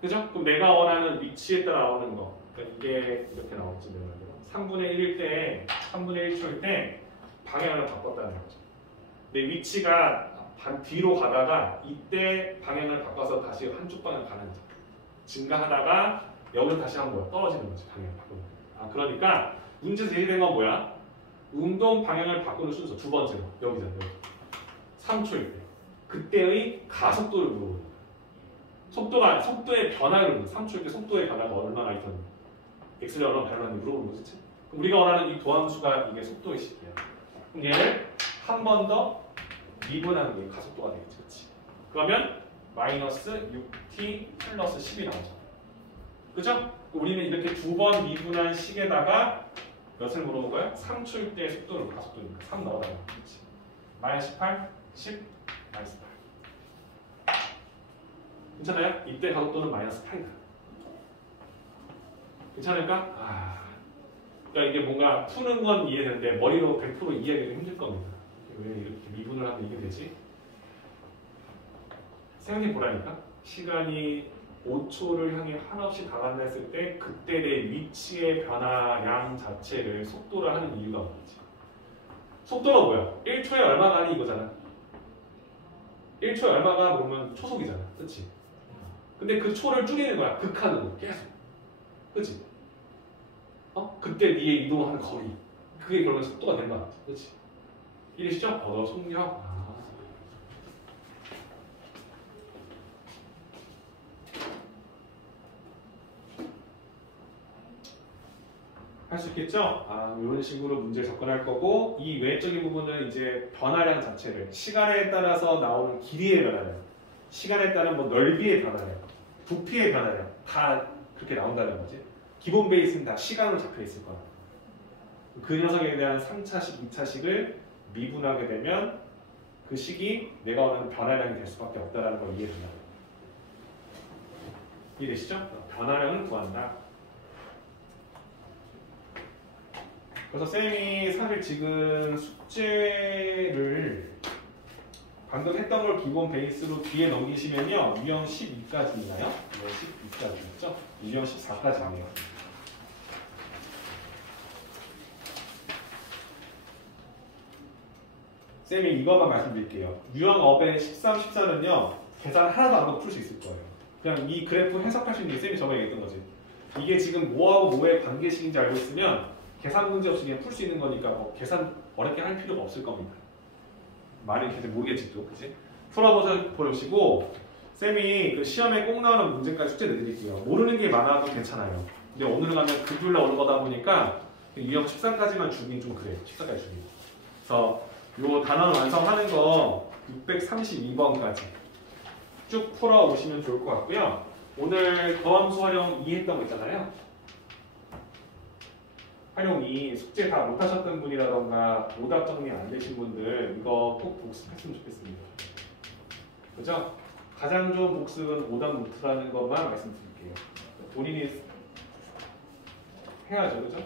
그죠? 그럼 내가 원하는 위치에 따라 나오는 거, 그러니까 이게 이렇게 나올지 내가 3분의 1일 때, 3분의 1초일 때 방향을 바꿨다는 거죠. 내 위치가 반 뒤로 가다가 이때 방향을 바꿔서 다시 한쪽 방향 가는 거죠. 증가하다가 여기서 다시 한 거야. 떨어지는 거지, 방향을 바꾸는 거. 그러니까 문제에서 제시된 건 뭐야? 운동 방향을 바꾸는 순서 두 번째로 여기잖아, 여기. 3초일 때. 그때의 가속도를 물어보는 거야. 속도의 변화를 물어보는 거야. 3초일 때 속도의 변화가 얼마나 있었는지. x를 얼마나 발현하는지 물어보는 거지. 그럼 우리가 원하는 이 도함수가 이게 속도의 식이야. 그럼 얘를 한 번 더 미분하는 게 가속도가 되겠지, 그렇지? 그러면 마이너스 6t 플러스 10이 나오죠. 그죠? 우리는 이렇게 두 번 미분한 식에다가 몇을 물어본 거야? 3초일 때의 속도를 가속도니까 3 넣어달라. 그렇지? 마이너스 18, 10, 마이너스 8. 괜찮아요? 이때 가속도는 마이너스 8이다. 괜찮을까? 그러니까 이게 뭔가 푸는 건 이해되는데 머리로 100% 이해하기가 힘들 겁니다. 왜 이렇게 미분을 하면 이게 되지? 생각해 보라니까. 시간이 5초를 향해 한없이 다가간다 했을 때 그때 내 위치의 변화량 자체를 속도를 하는 이유가 뭐지? 속도가 뭐야? 1초에 얼마가 아니 이거잖아. 1초에 얼마가 그러면 초속이잖아. 그치? 근데 그 초를 줄이는 거야. 극한으로 계속. 그치? 그때 네의 이동하는 거리. 그게 그러면 속도가 된다. 그치? 이해되시죠? 속력. 할 수 있겠죠? 이런 식으로 문제를 접근할 거고, 이 외적인 부분은 이제 변화량 자체를, 시간에 따라서 나오는 길이의 변화량, 시간에 따른 뭐 넓이의 변화량, 부피의 변화량, 다 그렇게 나온다는 거지. 기본 베이스는 다 시간으로 잡혀 있을 거야. 그 녀석에 대한 3차식, 2차식을 미분하게 되면 그 식이 내가 원하는 변화량이 될 수밖에 없다는 걸 이해된다. 이해되시죠? 변화량을 구한다. 그래서 쌤이 사실 지금 숙제를 방금 했던 걸 기본 베이스로 뒤에 넘기시면요. 유형 12까지인가요? 네, 12까지였죠? 유형 14까지네요. 쌤이 이것만 말씀드릴게요. 유형업의 13, 14는요. 계산 하나도 안 하고 풀 수 있을 거예요. 그냥 이 그래프 해석할 수 있는 게 쌤이 저번에 얘기했던 거지. 이게 지금 뭐하고 뭐의 관계식인지 알고 있으면 계산 문제 없이 그냥 풀 수 있는 거니까 뭐 계산 어렵게 할 필요가 없을 겁니다. 많이 이렇게 모르겠지 또, 그치? 풀어보시고 쌤이 그 시험에 꼭 나오는 문제까지 숙제 내드릴게요. 모르는 게 많아도 괜찮아요. 근데 오늘은 가면 금요일에 오는 거다 보니까 유형 14까지만 주긴 좀 그래요. 14까지 주긴. 그래서 요 단원 완성하는 거 632번까지 쭉 풀어오시면 좋을 것 같고요. 오늘 더함수 활용 2 했던 거 있잖아요. 활용 2 숙제 다 못하셨던 분이라던가 오답 정리 안 되신 분들 이거 꼭 복습했으면 좋겠습니다. 그죠? 가장 좋은 복습은 오답 노트라는 것만 말씀드릴게요. 본인이 해야죠, 그죠?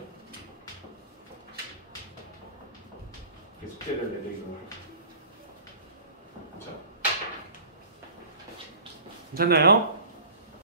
숙제를 내리는 거. 그죠? 괜찮나요?